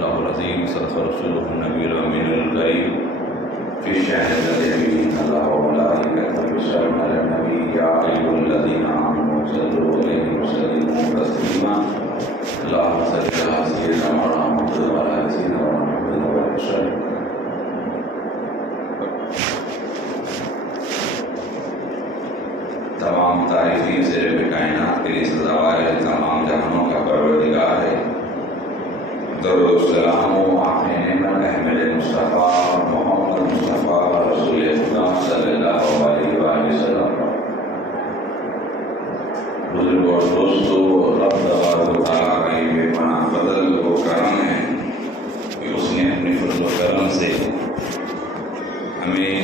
الله العظيم صدق رسوله النبي الأمين الكريم في الشأن الذي إن الله وملائكته يصلون على النبي يا أيها الذين آمنوا صلوا عليه وسلموا تسليما اللهم صل على سيدنا محمد وعلى آل سيدنا محمد وسلم. تمام تعریفیں زیر کائنات کے لیے سزاوار ہے، تمام جہانوں کا پروردگار ہے. درود و سلام و آخر نعمت احمد مصطفیٰ محمد مصطفیٰ رسول خدا صلی اللہ علیہ وآلہ وسلم. بزرگ اور دوستو، رب تبارک و تعالیٰ کا یہ بے پناہ فضل و کرم ہے کہ اس نے اپنے فضل و کرم سے ہمیں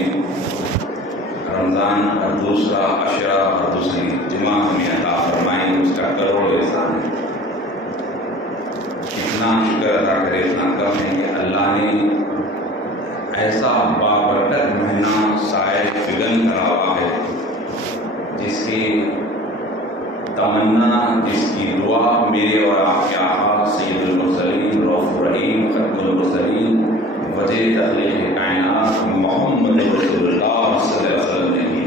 رمضان اور دوسرا عشرہ اور دوسری جمعہ ہمیں عطا فرمائی. اس کا کروڑ احسان ہے. اتنا شکر ادا کرے اتنا کم ہے کہ اللہ نے ایسا بابرکت مہینہ سائے فگن کرا ہوا ہے، جس کی تمنا، جس کی دعا میرے اور آپ کے آقا سید المرسلین رؤوف الرحیم ختم المرسلین وجہ تخلیق کائنات محمد رسول اللہ صلی اللہ علیہ وسلم نے کی.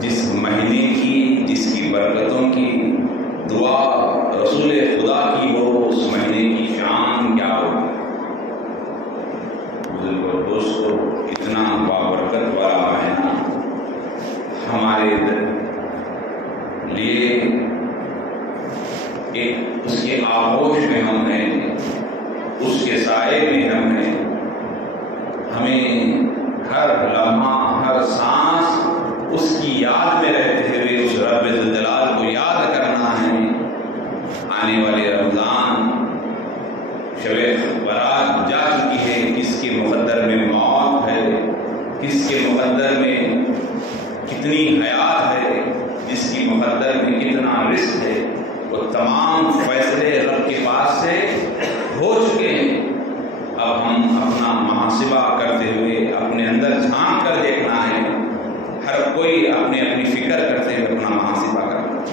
جس مہینے کی، جس کی برکتوں کی دعا رسول خدا کی ہو، اس مہینے کی شان کیا ہو. بزرگ اور دوستو، اتنا بابرکت والا مہینہ ہمارے لیے ایک اس کے آغوش میں ہم ہیں، اس کے سائے میں ہم ہیں. ہمیں ہر لمحہ، ہر سانس اس کی یاد میں رہتے ہوئے اس رب ذوالجلال کو یاد کرنا ہے. آنے والے رمضان شب برات جا چکی ہے. کس کے مقدر میں موت ہے، کس کے مقدر میں کتنی حیات ہے، جس کی مقدر میں کتنا رزق ہے، وہ تمام فیصلے رب کے پاس سے ہو چکے ہیں. اب ہم اپنا محاسبہ کرتے ہوئے اپنے اندر جھانک کر دیکھنا ہے. ہر کوئی اپنی اپنی فکر کرتے ہوئے اپنا محاسبہ کرنا ہے.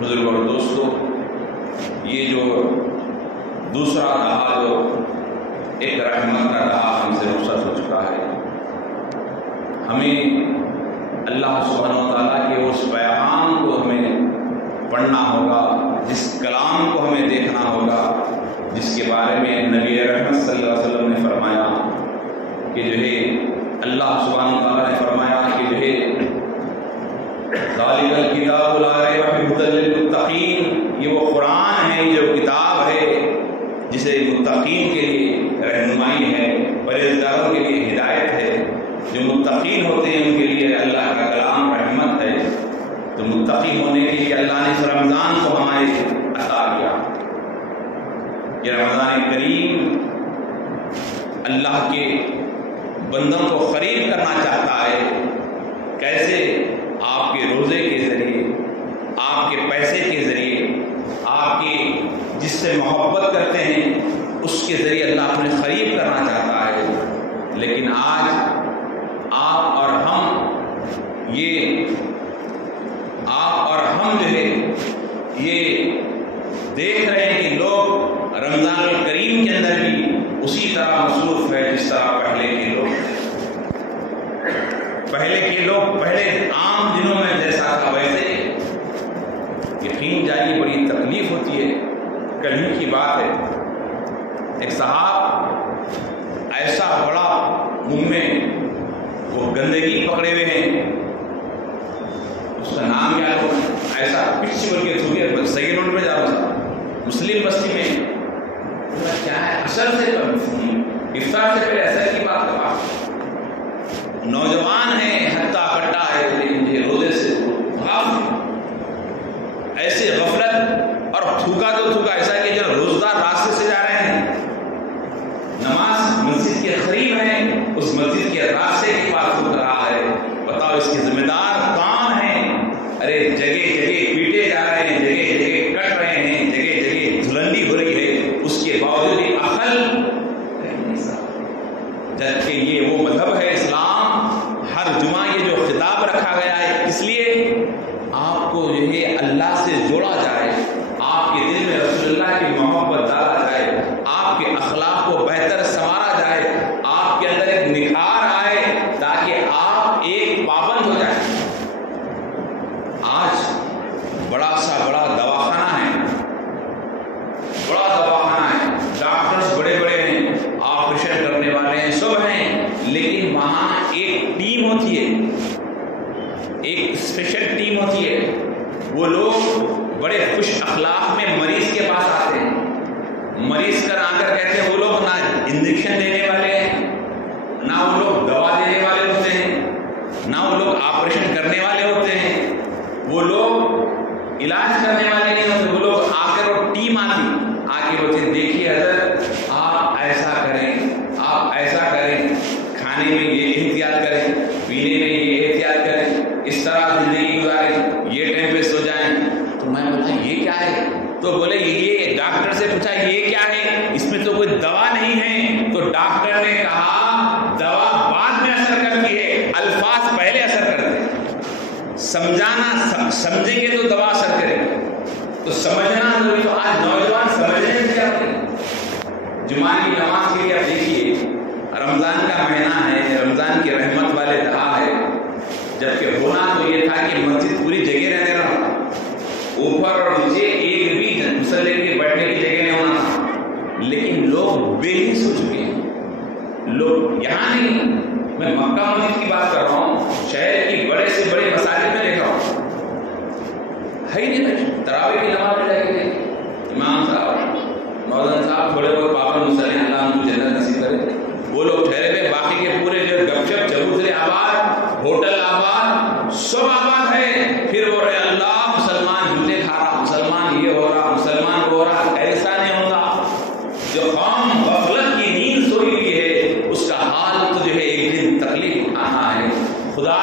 بزرگ اور دوستو، یہ جو دوسرا رہا، جو ایک رحمت کا رہا، ہم سے رخصت ہو چکا ہے. ہمیں اللہ سبحانہ و تعالیٰ کے اس پیغام کو ہمیں پڑھنا ہوگا، جس کلام کو ہمیں دیکھنا ہوگا، جس کے بارے میں نبی رحمت صلی اللہ علیہ وسلم نے فرمایا کہ جو ہے اللہ سبحانہ و تعالیٰ نے فرمایا کہ جو ہے ذالک الکتاب لا ریب فیہ ھدی للمتقین، یہ وہ قرآن ہے، جو کتاب ہے جسے متقین کے لیے رہنمائی ہے، پرہیزگاروں کے لیے ہدایت ہے. جو متقین ہوتے ہیں ان کے لیے اللہ کا کلام رحمت ہے. تو متقی ہونے کے لیے اللہ نے اس رمضان کو ہمارے عطا کیا. یہ رمضان کریم اللہ کے بندوں کو قریب کرنا چاہتا ہے. کیسے؟ آپ کے روزے کے ذریعے، آپ کے پیسے کے ذریعے، آپ کی جس سے محبت کرتے ہیں اس کے ذریعے اللہ اپنے قریب کرنا چاہتا ہے. لیکن آج آپ اور ہم جو ہے یہ دیکھ رہے ہیں کہ لوگ رمضان الکریم کے اندر بھی اسی طرح مصروف ہے جس طرح پہلے کے لوگ پہلے عام دنوں میں جیسا تھا ویسے. یقین جائیے بڑی تکلیف ہوتی ہے. کل ہی کی بات ہے، ایک صاحب ایسا بڑا منہ میں وہ گندگی پکڑے ہوئے ہیں، اس کا نام کیا ہے، ایسا پچھ بول کے تھوڑی صحیح روڈ میں جا رہا تھا مسلم بستی میں. کیا ہے اثر سے افطار سے پہلے اثر کی بات کا بات. نوجوان ہے، ہٹا کٹا ہے، روزے سے ایسے غفلت اور تھوکا تو تھوکا ایسا کہ جو روزدار راستے سے جا رہے ہیں، نماز مسجد کے قریب ہے، اس مسجد کے راستے کی بات ہو رہا ہے. بتاؤ اس کے ذمہ دار کون ہیں؟ ارے جگہ جگہ پیٹے جا رہے ہیں، جگہ جگہ کٹ رہے ہیں، جگہ جگہ دھلندی ہو رہی ہے، اس کے باوجود عقل. جبکہ یہ وہ مذہب ہے اسلام. ہر جمعہ یہ جو خطاب رکھا گیا ہے اس لیے آپ کو جو ہے اللہ سے جوڑا جائے، آپ کے دل میں رسول اللہ کی محبت مریض کر آ کر کہتے ہیں وہ لوگ نہ انجیکشن دینے والے ہیں، نہ وہ لوگ دوا دینے والے ہوتے ہیں، نہ وہ لوگ آپریشن کرنے والے ہوتے ہیں، وہ لوگ علاج کرنے والے نہیں ہوتے. وہ لوگ آ کر وہ ٹیم آ کے بولتے ہیں دیکھیے حضرت آپ ایسا کریں، آپ ایسا کریں، کھانے میں یہ احتیاط کریں، پینے میں یہ احتیاط کریں، اس طرح زندگی گزاریں، یہ ٹائم پہ سو جائیں. تو میں بولا یہ کیا ہے؟ تو بولے یہ ڈاکٹر سے پوچھا یہ کیا ہے؟ اس میں تو کوئی دوا نہیں ہے. تو ڈاکٹر نے کہا دوا بعد میں اثر کرتی ہے، الفاظ پہلے اثر کرتے ہیں. سمجھانا سمجھیں گے تو دوا اثر کرے گی، تو سمجھنا ضروری. تو آج نوجوان سمجھنے سے کیا ہوتے ہیں؟ جمعہ کی نماز کے لیے آپ دیکھیے رمضان کا مہینہ ہے، رمضان کی رحمت والے دہا ہے، جبکہ ہونا تو یہ تھا کہ مسجد پوری جگہ رہنے رہا، اوپر اور نیچے ایک بھی مسلح کے بیٹھنے کی جگہ نہیں ہونا تھا. لیکن لوگ بے حس ہو چکے ہیں. لوگ یہاں نہیں، میں مکہ مسجد کی بات کر رہا ہوں، شہر کی بڑے سے بڑے مساجد میں دیکھ رہا ہوں ہے ہی نہیں. تراویح کی نماز میں جا کے امام صاحب مولانا صاحب تھوڑے بہت پابند مسلح اللہ ان کو جنت نصیب کرے، وہ لوگ ٹھہرے ہوئے، باقی کے پورے جو گپ شپ چبوترے آباد، ہوٹل آباد، سب آباد ہے. پھر وہ رہے اللہ مسلمان جوتے کھا رہا، مسلمان یہ ہو رہا، مسلمان وہ ہو رہا. ایسا نہیں ہوتا. جو قوم غفلت کی نیند سوئی ہوئی ہے اس کا حال تو جو ہے ایک دن تکلیف اٹھانا ہے. خدا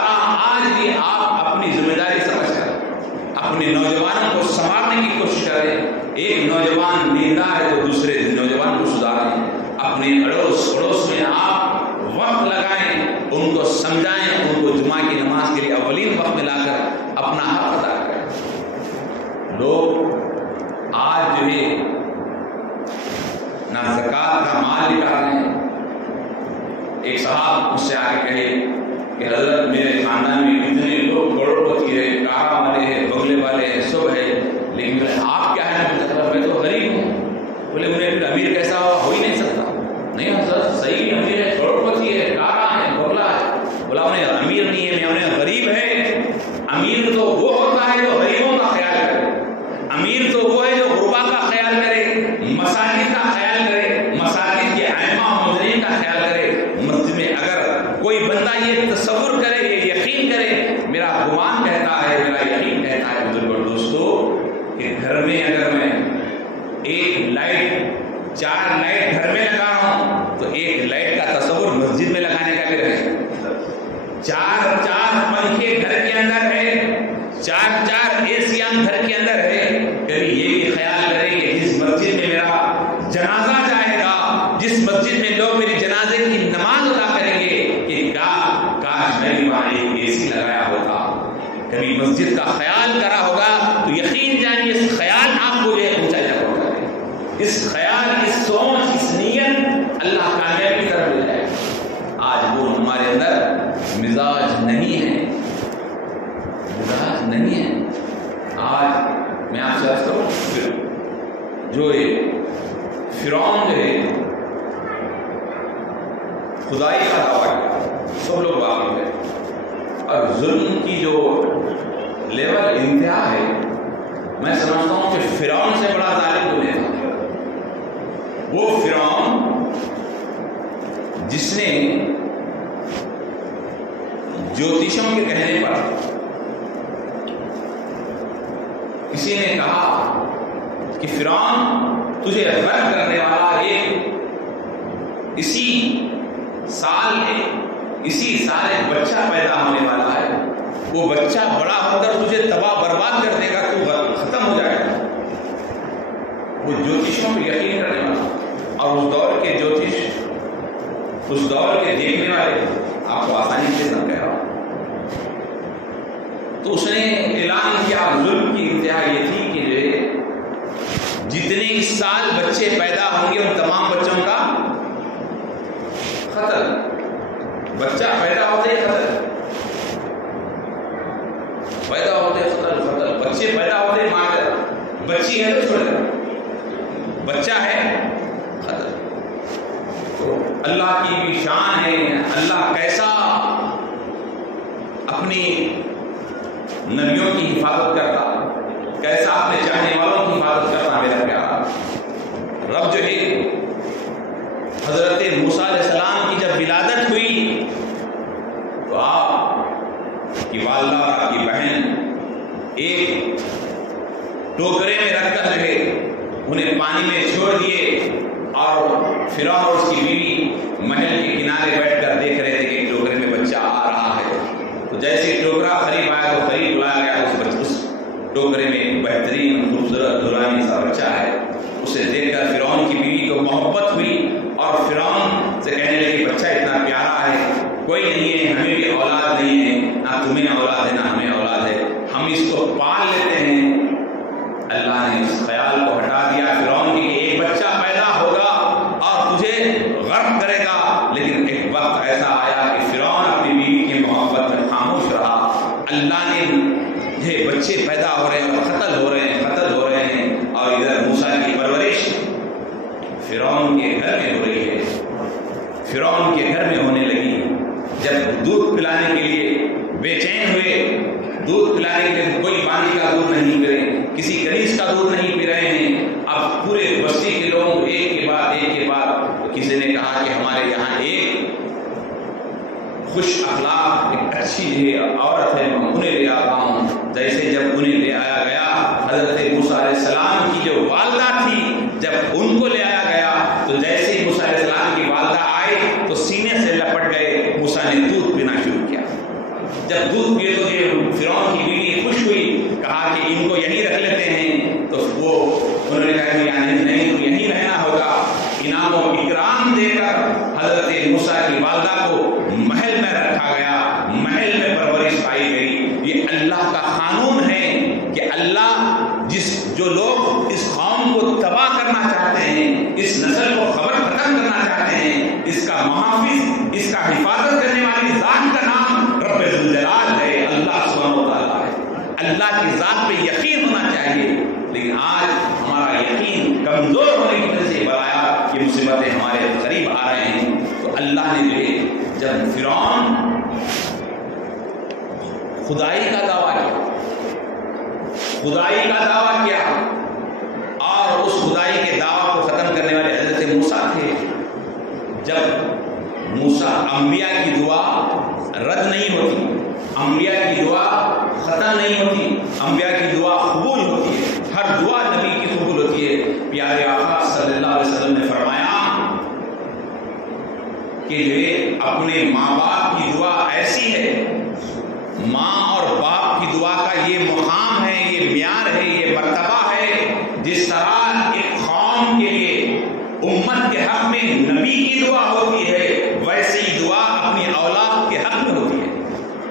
آج بھی آپ اپنی ذمہ داری سمجھ کر اپنے نوجوانوں کو سنبھالنے کی کوشش کریں. ایک نوجوان دیندار ہے تو دوسرے نوجوان کو سدھاریں. اپنے اڑوس پڑوس میں آپ وقت لگائیں، ان کو سمجھائیں، ان کو جمعہ کی نماز کے لیے اولین وقت میں لا کر اپنا حق ادا کریں. لوگ آج جو ہے نہ زکوٰۃ کا مال نکال رہے ہیں. ایک صاحب مجھ سے آ کے کہے کہ حضرت میرے خاندان میں اتنے لوگ کروڑپتی ہے، کار والے ہیں، بنگلے والے ہیں، سب ہے، لیکن آپ کیا ہے؟ میں تو غریب ہوں. بولے انہیں امیر کیسا ہو ہی نہیں سکتا. نہیں حضرت صحیح امیر ہے، کروڑپتی ہے، کارا ہے، بنگلہ ہے. بولا انہیں امیر نہیں ہے، انہیں غریب ہے. امیر تو وہ ہوتا ہے جو غریبوں کا خیال کرے. امیر تو وہ ہے جو غربا کا خیال کرے، مساجد کا خیال کرے، مساجد کے ائمہ و مؤذنین کا خیال کرے. مسجد میں اگر کوئی بندہ یہ تصور کرے، یہ یقین کرے، میرا گمان کہتا ہے، میرا یقین کہتا ہے بزرگوں دوستو، کہ گھر میں اگر میں ایک لائٹ 4 لائٹ گھر میں لگا رہا ہوں تو ایک لائٹ کا تصور مسجد میں لگانے کا بھی رہے. 4 پنکھے گھر کے اندر ہے، 4 ایسیاں گھر کے اندر ہے. کبھی یہ بھی خیال کریں کہ جس مسجد میں میرا جنازہ جائے گا، جس مسجد میں لوگ میری جنازے کی نماز ادا کریں گے، کہ کاش میں بھی وہاں ایک اے سی لگایا ہوتا. کبھی مسجد کا خیال کرا ہوگا تو یقین جانیے اس خیال آپ کو یہ پہنچا جائے گا. اس خیال، اس سوچ، اس نیت اللہ کامیابی کی طرف لے جائے. آج وہ ہمارے اندر مزاج نہیں ہے، مزاج نہیں ہے. آج میں آپ سے عرض کروں، جو فرعون جو ہے خدائی کا دعویٰ کیا، سب لوگ واقف ہیں، اور ظلم کی جو لیول انتہا ہے، میں سمجھتا ہوں کہ فرعون سے بڑا ظالم کوئی نہیں تھا. وہ فرعون جس نے جوتیشوں کے کہنے پر کسی نے کہا کہ فرعون تجھے غرق کرنے والا اسی سال ایک بچہ پیدا ہونے والا ہے. وہ بچہ بڑا ہو کر تجھے تباہ برباد کر دے گا، تو ختم ہو جائے گا. وہ جوتیشوں پہ یقین کرنے والا، اور اس دور کے جوتش، اس دور کے دیکھنے والے، آپ کو آسانی سے نہ کہہ رہا ہوں. تو اس نے اعلان کیا، ظلم کی انتہا یہ تھی کہ جتنے اس سال بچے پیدا ہوں گے ان تمام بچوں کا قتل. بچہ پیدا ہوتے ہی قتل، پیدا ہوتے قتل، بچے پیدا ہوتے مار دینا. بچی ہے تو چھوڑ دینا، بچہ ہے قتل. تو اللہ کی بھی شان ہے، اللہ کیسا اپنی نبیوں کی حفاظت کرتا، کیسا اپنے چاہنے والوں کی حفاظت کرتا. میرا پیارا رب جو ہے چھوڑ دیے اور فرعون اور اس کی بیوی محل کے کنارے بیٹھ کر دیکھ رہے تھے کہ ایک ٹوکرے میں بچہ آ رہا ہے. تو جیسے ٹوکرا قریب آیا تو قریب بلایا گیا. اس ٹوکرے میں ایک بہترین خوبصورت دورانی سا بچہ ہے. اسے دیکھ کر فرعون کی بیوی کو محبت ہوئی اور فرعون سے کہنے لگی بچہ اتنا پیارا ہے, کوئی نہیں ہے, ہمیں بھی اولاد نہیں ہے, نہ تمہیں اولاد ہے نہ ہمیں اولاد ہے, ہم اس کو پال لیتے ہیں. اللہ نے اس خیال کو ہٹا دیا فرعون کی کہ ایک بچہ پیدا ہوگا اور تجھے غرق کرے گا. لیکن ایک وقت ایسا آیا کہ فرعون اپنی بیوی کی محبت میں خاموش رہا. اللہ نے یہ بچے پیدا ہو رہے ہیں اور قتل ہو رہے ہیں اور ادھر موسیٰ کی پرورش فرعون کے گھر میں ہو رہی ہے. فرعون کے گھر میں ہونے لگی. جب دودھ پلانے کے لیے بے چین ہوئے, دودھ پلانے کے لیے کوئی پانی کا دودھ نہیں پی رہے, کسی کنیز کا دودھ نہیں پی رہے ہیں. اب پورے بستی کے لوگ ایک کے بعد کسی نے کہا کہ ہمارے یہاں ایک خوش اخلاق ایک اچھی عورت ہے, میں انہیں لے آتا ہوں. جیسے جب انہیں لے آیا گیا, حضرت موسیٰ علیہ السلام کی جو والدہ تھی, جب ان کو لے آیا گیا تو جیسے ہی موسیٰ علیہ السلام کی والدہ آئی تو سینے سے لپٹ گئے. موسیٰ نے دودھ پینا شروع کیا. جب دودھ پیے تو یہ فرعون کی بیوی خوش ہوئی, کہا کہ ان کو یہیں رکھ لیتے ہیں. تو وہ انہوں نے کہا کہ نہیں تو یہیں رہنا ہوگا. انعام و اکرام دے کر حضرت موسیٰ کی والدہ کو محل میں رکھا گیا, محل میں پرورش پائی گئی. یہ اللہ کا قانون ہے کہ اللہ جو لوگ اس قوم کو تباہ کرنا چاہتے ہیں, اس نسل کو خبر ختم کرنا چاہتے ہیں, اس کا محافظ, اس کا حفاظت کرنے والی ذات کا نام رب ذوالجلال ہے, اللہ سبحانہ و تعالیٰ ہے. اللہ کی ذات پہ یقین ہونا چاہیے. لیکن آج ہمارا یقین کمزور ہونے کی وجہ سے بلایا کہ مصیبتیں ہمارے قریب آ رہے ہیں. تو اللہ نے جب فرعون خدائی کا دعویٰ کیا اور اس خدائی کے دعویٰ کو ختم کرنے والے حضرت موسیٰ تھے. جب موسیٰ انبیاء کی دعا رد نہیں ہوتی, انبیاء کی دعا ختم نہیں ہوتی, انبیاء کی دعا قبول ہوتی ہے. ہر دعا نبی کی قبول ہوتی ہے. پیارے آقا صلی اللہ علیہ وسلم نے فرمایا کہ جو اپنے ماں باپ کی دعا ایسی ہے, ماں اور باپ کی دعا کا یہ مقام ہے, یہ معیار ہے, یہ مرتبہ ہے. جس طرح ایک قوم کے لیے امت کے حق میں نبی کی دعا ہوتی ہے, ویسے ہی دعا اپنی اولاد کے حق میں ہوتی ہے.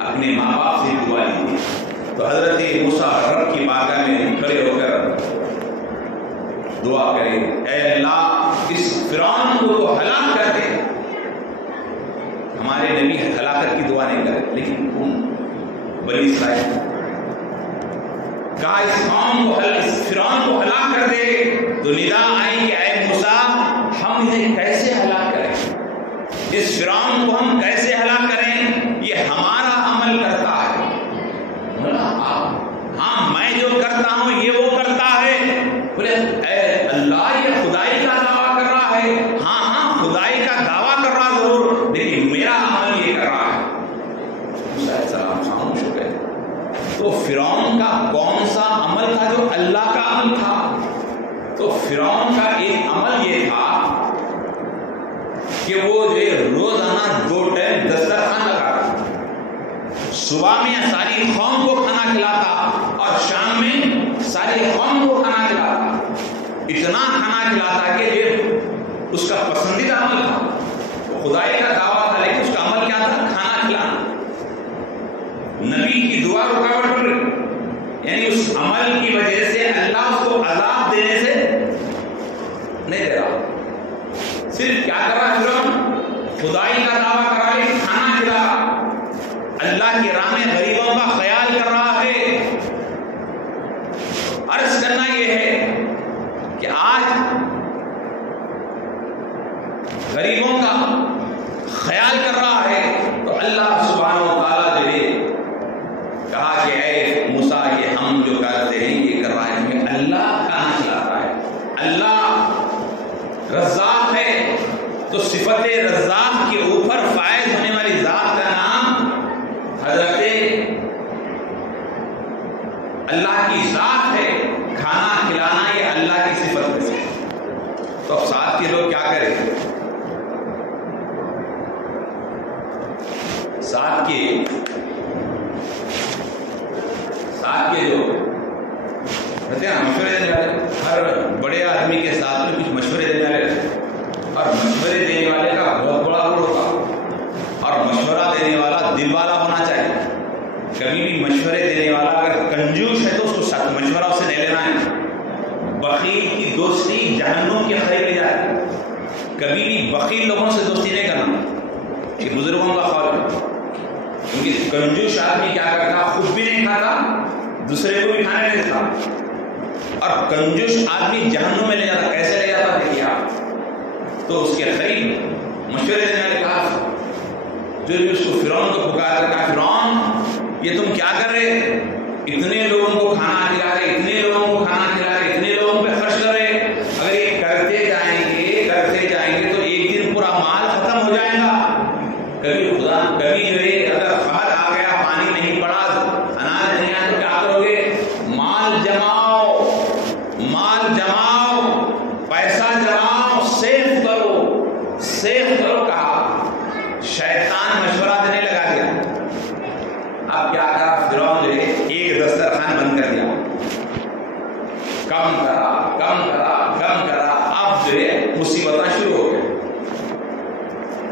اپنے ماں باپ سے دعا لی ہے. تو حضرت موسیٰ رب کی بارگاہ میں کھڑے ہو کر دعا کرے, اے اللہ اس فرعون کو تو ہلاک کر دے. ہمارے نبی ہلاکت کی دعا نہیں کرے, لیکن بنی اسرائیل کہا اس قوم کو, اس فرعون کو ہلاک کر دے. تو ندا آئی کہ اے موسیٰ ہم انہیں کیسے ہلاک کریں, اس فرعون کو ہم کیسے ہلاک کریں, یہ ہمارا عمل کرتا ہے. ہاں میں جو کرتا ہوں یہ وہ کرتا ہے. بولے اے اللہ یہ خدائی کا دعویٰ کر رہا ہے, ہاں خدائی کا دعویٰ کر رہا ضرور, لیکن میرا عمل یہ کر رہا ہے. موسیٰ علیہ السلام خاموش ہو گئے. تو فرعون کا کون سا عمل تھا جو اللہ کا عمل تھا؟ تو فرعون کا ایک عمل یہ تھا کہ وہ جو روزانہ 2 ٹائم دسترخوان لگاتا, صبح میں ساری قوم کو کھانا کھلاتا اور شام میں ساری قوم کو کھانا کھلاتا. اتنا کھانا کھلاتا کہ یہ اس کا پسندیدہ عمل تھا. خدائی کا دعویٰ تھا لیکن اس کا عمل کیا تھا؟ کھانا کھلانا. نبی کی دعا رکاوٹ پڑ رہی, یعنی اس عمل کی وجہ سے اللہ اس کو عذاب دینے سے نہیں دے رہا. صرف کیا کر رہا فرعون؟ خدائی کا دعویٰ کر رہا ہے, کھانا کھلا رہا, اللہ کی راہ میں غریبوں کا خیال کر رہا ہے. عرض کرنا یہ ہے کہ آج غریبوں کا خیال کر رہا ہے تو اللہ سبحانہ و تعالیٰ جو ہے کہا کہ اے موسیٰ یہ ہم جو کرتے ہیں یہ کر رہا ہے, ہمیں اللہ کھانا کھلاتا ہے. اللہ رزاق ہے تو صفت رزاق کے اوپر فائز ہونے والی ذات کا نام حضرت اللہ کی ذات ہے. کھانا کھلانا یہ اللہ کی صفت میں سے. تو اب ساتھ کے لوگ کیا کریں؟ ساتھ کے جو کہتے ہیں مشورے دینے والے، ہر بڑے آدمی کے ساتھ میں کچھ مشورے دینے والے، اور مشورے دینے والے کا بہت بڑا رول ہوگا، اور مشورہ دینے والا دل والا ہونا چاہیے۔ کبھی بھی مشورے دینے والا اگر کنجوس ہے تو اس کو سخت مشورہ اسے نہیں لینا ہے۔ بخیل کی دوستی جہنم کے قریب لے جاتی ہے۔ کبھی بھی بخیل لوگوں سے دوستی نہیں کرنا، یہ بزرگوں کا قول ہے، کیونکہ کنجوس آدمی کیا کرتا، خود بھی نہیں کھاتا، دوسرے کو بھی کھانے نہیں دیتا، اور کنجوس آدمی جہنم میں لے جاتا۔ کیسے لے جاتا دیکھیے آپ، تو اس کے قریب مشورے دینے والے کہا، جو اس کو فرعون کو پکار کر کہا، فرعون یہ تم کیا کر رہے، اتنے لوگوں کو کھانا کھلا رہے، اتنے لوگوں کو کھانا کھلا رہے، اتنے لوگوں پہ خرچ کر رہے، اگر یہ کرتے جائیں گے تو ایک دن پورا مال ختم ہو جائے گا۔ کبھی جو ہے اگر قحط آ گیا، پانی نہیں پڑا، اناج نہیں آیا تو کیا کرو گے؟ مال جماؤ، پیسہ جماؤ، سیف کرو کہا۔ شیطان مشورہ دینے لگا دیا۔ اب کیا کرا فرعون جو ہے، ایک دسترخوان بند کر دیا، کم کرا، اب جو ہے مصیبتیں شروع ہو گئی۔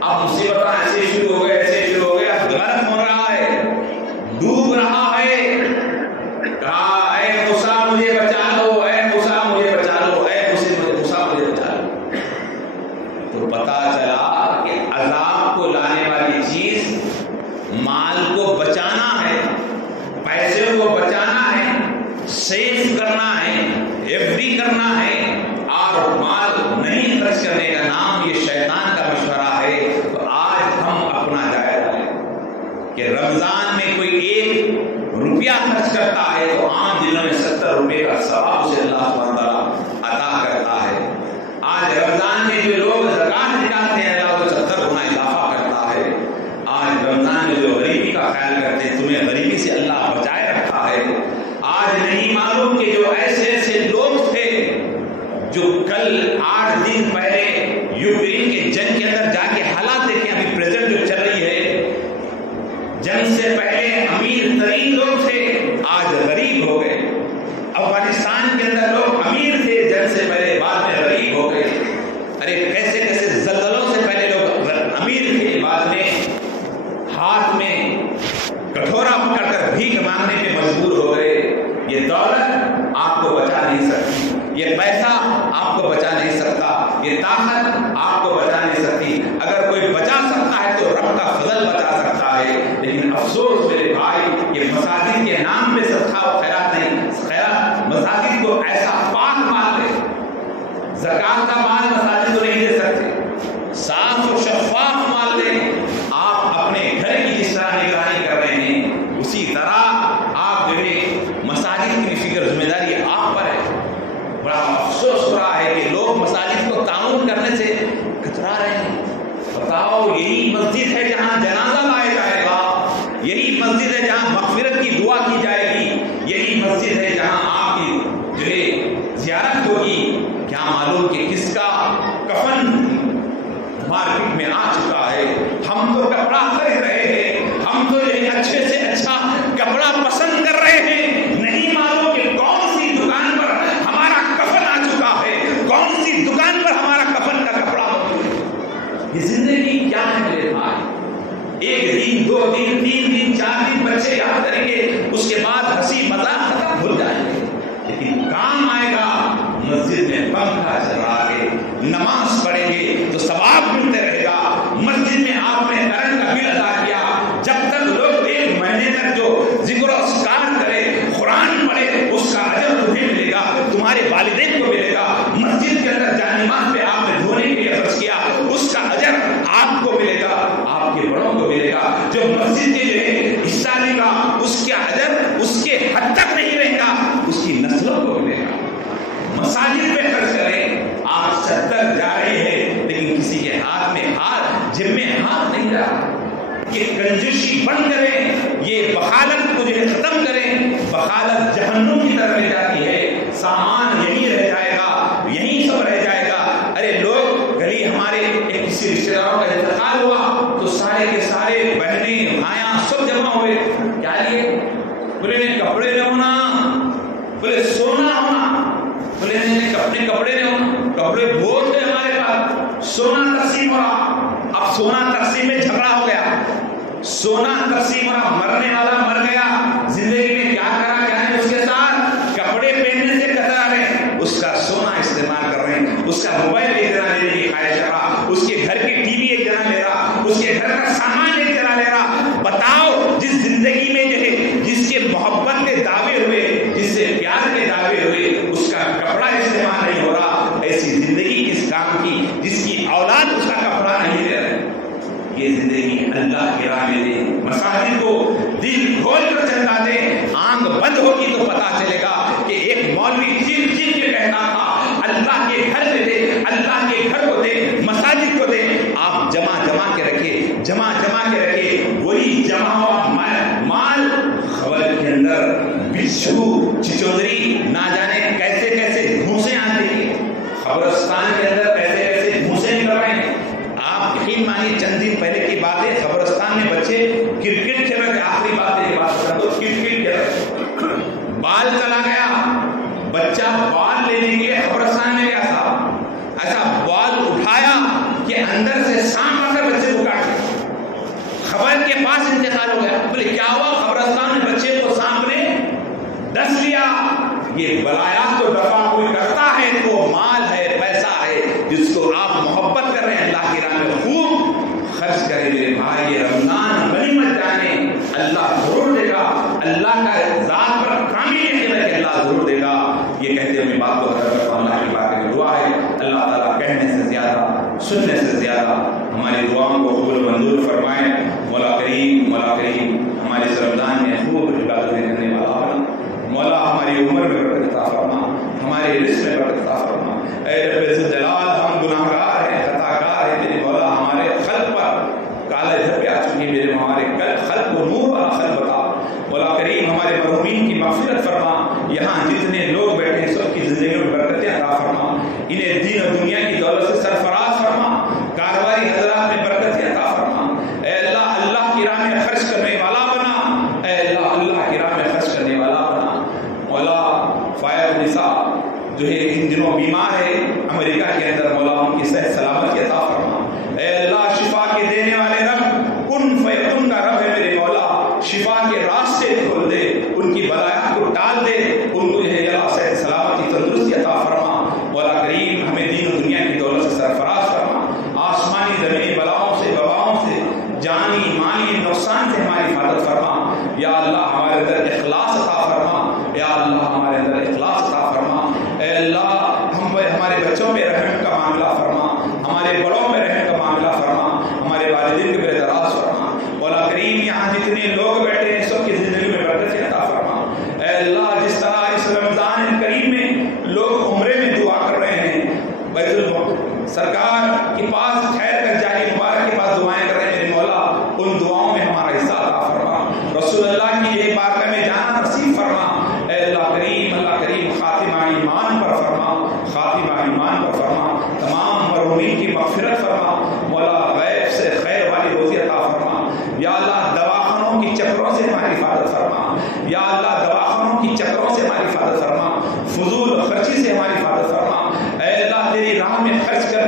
اب مصیبتیں ایسے شروع ہو گئے، اب غرق ہو رہا ہے، ڈوب رہا ہے۔ کہا اے موسیٰ مجھے بچا لو، اے موسیٰ مجھے بچا لو۔ تو پتا چلا کہ عذاب کو لانے والی چیز مال کو بچانا ہے، پیسے کو بچانا ہے، سیف کرنا ہے، ایف ڈی کرنا ہے، اور مال نہیں خرچ کرنے کا نام یہ شیطان کا مشورہ ہے۔ تو آج ہم اپنا جائزہ لیں کہ رمضان میں کوئی 1 روپیہ خرچ کرتا ہے تو عام دنوں میں 70 روپے کا ثواب اسے اللہ سبحانہ تعالیٰ عطا کرتا ہے۔ آج رمضان میں جو لوگ زکات نکالتے ہیں اللہ کو 70 گنا اضافہ کرتا ہے۔ آج رمضان میں جو غریبی کا خیال کرتے ہیں تمہیں غریبی سے اللہ بچائے رکھا ہے۔ آج نہیں معلوم کہ جو ایسے لوگ تھے جو کل 8 دن پہلے یوکرین کے جنگ کے اندر جا کے حالات دیکھیں، ابھی پریزنٹ جو چل رہی ہے، جنگ سے پہلے امیر ترین لوگ تھے، آج غریب ہو گئے۔ افغانستان کے اندر لوگ امیر تھے جنگ سے پہلے، بعد میں غریب ہو گئے۔ ارے کیسے زلزلوں سے پہلے لوگ امیر تھے، بعد میں ہاتھ میں کٹورا پکڑ کر بھیک مانگنے پہ مجبور ہو گئے۔ یہ دولت آپ کو بچا نہیں سکتی، یہ پیسہ آپ کو بچا نہیں سکتا، یہ طاقت آپ کو بچا نہیں سکتی۔ اگر کوئی بچا سکتا ہے تو رب کا فضل بچا سکتا ہے۔ لیکن افسوس میرے بھائی، یہ مساجد کے نام پہ صدقہ و خیرات نہیں، مساجد کو ایسا پاک مال دے، زکات کا مال مساجد کو نہیں دے سکتے، صاف و شفاف مال دیں۔ آپ اپنے گھر کی جس طرح نگرانی کر رہے ہیں اسی طرح آپ جو ہے مساجد کی فکر، ذمہ داری آپ پر ہے۔ بڑا افسوس ہو رہا ہے کہ لوگ مساجد کو تعاون کرنے سے کترا رہے ہیں۔ بتاؤ، یہی مسجد ہے جہاں جنازہ لایا جائے گا، یہی مسجد ہے جہاں مغفرت کی دعا کی جائے گی، یہی مسجد ہے جہاں آپ کی جو ہے زیارت ہوگی۔ کیا معلوم کہ کس کا کفن مارکیٹ میں آ چکا ہے۔ ہم تو کپڑا خرید رہے ہیں، ہم تو اچھے سے اچھا کپڑا پسند کر رہے ہیں، نہیں معلوم کہ کون سی دکان پر ہمارا کفن آ چکا ہے، کون سی دکان پر ہمارا کفن کا کپڑا موجود ہے۔ یہ زندگی کیا ہے میرے بھائی؟ 1 دن 2 دن 3 دن 4 دن بچے یاد کریں گے، اس کے بعد ہنسی مذاق ختم بھول جائیں گے، لیکن کام آئے گا مسجد میں پنکھا چلا کے نماز پڑھیں گے تو ثواب ملتے رہے گا۔ مسجد میں آپ نے کرنٹ کا بل ادا کیا، جب تک لوگ 1 مہینے تک جو ذکر و اذکار کرے، قرآن پڑھے، اس کا اجر تمہیں ملے گا، تمہارے والدین کو ملے گا۔ مسجد کے اندر جان نماز پہ آپ نے دھونے کے لیے خرچ کیا، اس کا اجر آپ کو ملے گا، آپ کے بڑوں کو ملے گا۔ جو مسجد کے جو ہے حصہ لے گا، اس کا اجر اس کے حد تک نہیں رہے گا، اس کی نسلوں کو ملے گا۔ مساجد پہ خرچ کریں۔ آج 70 جا رہے ہیں لیکن کسی کے ہاتھ میں جیب میں ہاتھ نہیں رہا۔ یہ کنجوسی بند کریں، یہ بخالت کو جو ہے ختم کریں۔ بخالت جہنم کی طرف لے جاتی ہے، سامان یہیں رہ جائے گا، یہیں سب رہ جائے گا۔ ارے سونا تقسیم ہو رہا. اب سونا تقسیم میں جھگڑا ہو گیا, سونا تقسیم ہو رہا, مرنے والا مر گیا, زندگی میں کیا کرا کیا ہے اس کے ساتھ, کپڑے پہننے سے کترا رہے, اس کا سونا استعمال کر رہے ہیں, اس کا موبائل ایک جنا لینے کی خواہش رہا, اس کے گھر کی ٹی وی ایک جنا لے رہا, اس کے گھر کا سامان ایک جنا لے رہا. بتاؤ جس زندگی میں جو ہے جس کے محبت کے دعوے ہوئے, جس سے پیار کے دعوے ہوئے, اس کا کپڑا استعمال نہیں ہو رہا, ایسی زندگی کس کام کی جس کی اولاد اس کا کپڑا نہیں لے رہے. یہ زندگی اللہ کی راہ میں دے, مساجد کو دل کھول کر چلا دے. آنکھ بند ہوگی تو پتا چلے گا کہ ایک مولوی چیخ چیخ کے کہنا تھا اللہ کے گھر میں دے, اللہ کے گھر کو دے, مساجد کو دے. آپ جمع کے رکھے, جمع کے رکھے, وہی جمع ہوا مال خبر کے اندر بچھو چچودری نہ جانے کیسے کیسے گھوسے آتے ہیں, قبرستان کے اندر کیسے کیسے گھوسے نکل رہے ہیں. آپ یقین مانیے چند دن پہلے کی بات ہے, قبرستان میں بچے کرکٹ کھیل رہے تھے, آخری بات ہے کرکٹ کھیل رہے, بال چلا گیا, بچہ بال لینے کے لیے قبرستان میں گیا تھا, ایسا بال اٹھایا کہ اندر سے سانپ آ کر بچے کو کاٹ گیا, خبر کے پاس انتقال ہو گیا. بولے کیا ہوا, قبرستان میں بچے کو سانپ نے ڈس لیا. یہ بلایات تو دفع کوئی کرتا ہے تو وہ مال ہے, پیسہ ہے, جس کو آپ محبت کر رہے ہیں اللہ کی راہ میں خوب خرچ کریں میرے بھائی. رمضان غنیمت جانے, اللہ ضرور دے گا, اللہ کا ذات پر کامل یقین ہے کہ اللہ ضرور دے گا. یہ کہتے ہوئے بات کو حضرت اللہ کی بات کی دعا ہے, اللہ تعالیٰ کہنے سے زیادہ سننے سے زیادہ ہماری دعاؤں کو قبول منظور فرمائیں. مولا کریم ہمارے اس رمضان میں خوب عبادتیں کرنے والا بنا. مولا ہماری عمر میں برکت عطا فرما, ہمارے رزق میں برکت عطا فرما. اے رب عزت جلال, ہم گناہ گار ہیں, خطا کار ہیں میرے مولا, ہمارے خلق پر کالے دھبے آ چکے میرے, ہمارے خلق کو نور والا خلق بتا. مولا کریم ہمارے مرحومین کی مغفرت فرما, یہاں جتنے لوگ بیٹھے ہیں سب کی زندگی میں برکتیں عطا فرما, انہیں دین اور دنیا کی دولت سے سرفراز فرما, کاروباری حضرات میں برکتیں عطا فرما. اے اللہ, اللہ کی راہ میں خرچ کرنے والا بنا, اے اللہ, اللہ کی راہ میں خرچ کرنے والا بنا. مولا فائد نساء جو ہے ان دنوں بیمار ہے امریکہ کے اندر, مولا ان کی صحت سلامتی عطا فرما. اے اللہ, شفا کے دینے والے رب, کن فیکن کا رب ہے میرے مولا, شفا کے راستے کھول دے, ان کی بلایات کو ڈال دے, ان کو جو ہے اللہ صحت سلامتی تندرستی عطا فرما. مولا کریم ہمیں دین و دنیا کی دولت سے سرفراز فرما, آسمانی زمینی بلاؤں سے وباؤں سے جانی مالی نقصان سے ہماری حفاظت فرما. یا اللہ ہمارے اندر اخلاص عطا فرما, یا اللہ ہمارے اندر اخلاص عطا فرما. اے اللہ ہمارے بچوں میں رحم کا معاملہ فرما, ہمارے بڑوں میں رحم کا معاملہ فرما, ہمارے والدین کے بے دراز فرما. مولا کریم یہاں جتنے لوگ بیٹھے ہیں سب کی زندگی میں برکت عطا فرما. اے اللہ, جس طرح اس رمضان کریم میں لوگ عمرے میں دعا کر رہے ہیں, بیت سرکار کے پاس ٹھہر کر جاری مبارک کے پاس دعائیں کر رہے ہیں میرے مولا, ان دعاؤں میں ہمارا حصہ عطا فرما. رسول اللہ کی یہ بارگاہ میں جانا نصیب فرما. اے اللہ کریم خاتمہ ایمان پر فرما, خاتمہ ایمان پر فرما. تمام مرحومین کی مغفرت فرما. مولا غیب سے خیر والی روزی عطا فرما. یا اللہ, دواخانوں کی چکروں سے ہماری حفاظت فرما. یا اللہ, دواخانوں کی چکروں سے ہماری حفاظت فرما, فضول خرچی سے ہماری حفاظت فرما. اے اللہ, تیری راہ میں خرچ کر